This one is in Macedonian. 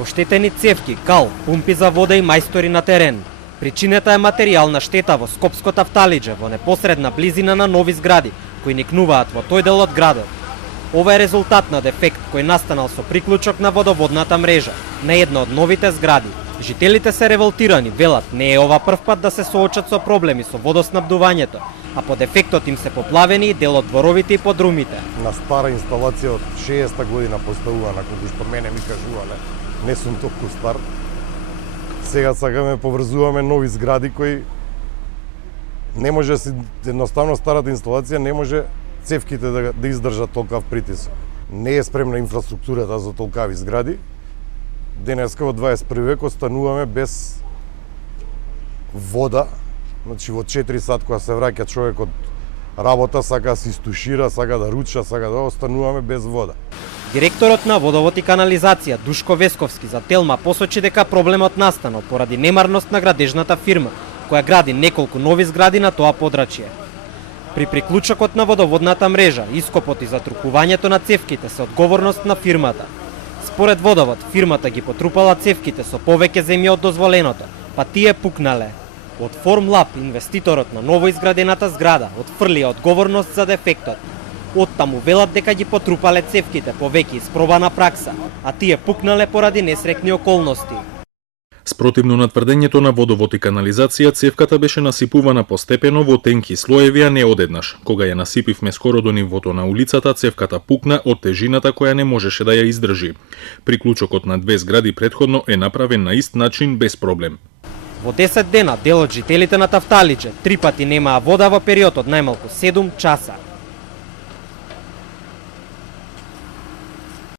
Оштетени цевки, кал, пумпи за вода и мајстори на терен. Причината е материјална штета во Скопско Тафталиџе, во непосредна близина на нови згради, кои никнуваат во тој дел од градот. Ова е резултат на дефект кој настанал со приклучок на водоводната мрежа на една од новите згради. Жителите се револтирани, велат, не е ова прв пат да се соочат со проблеми со водоснабдувањето, а по дефектот им се поплавени и дел од дворовите и подрумите. На стара инсталација од 60-та година поставувана, како што мене ми кажувале, не сум толку стар. Сега сакаме поврзуваме нови згради кои не може едноставно старата инсталација не може цевките да издржат толкав притисок. Не е спремна инфраструктурата за толкави згради. Денеска во 21 век остануваме без вода. Значи во 4 сат кога се враќа човек од работа, сака да се истушира, сака да руча, сака да остануваме без вода. Директорот на Водовод и канализација Душко Весковски за Телма посочи дека проблемот настанал поради немарност на градежната фирма, која гради неколку нови згради на тоа подрачје. При приклучокот на водоводната мрежа, ископот и затрупувањето на цевките се одговорност на фирмата. Според Водовод, фирмата ги потрупала цевките со повеќе земја од дозволеното, па тие пукнале. Од Формлаб, инвеститорот на новоизградената зграда, отфрли одговорност за дефектот. Оттаму велат дека ги потрупале цевките по веќе испробана пракса, а тие пукнале поради несрекни околности. Спротивно на тврдењето на Водовод и канализација, цевката беше насипувана постепено во тенки слоеви, а не одеднаш. Кога ја насипивме скоро до нивото на улицата, цевката пукна од тежината која не можеше да ја издржи. Приклучокот на две згради претходно е направен на ист начин без проблем. Во 10 дена дел од жителите на Тафталиџе 3 пати немаа вода во период од најмалку 7 часа.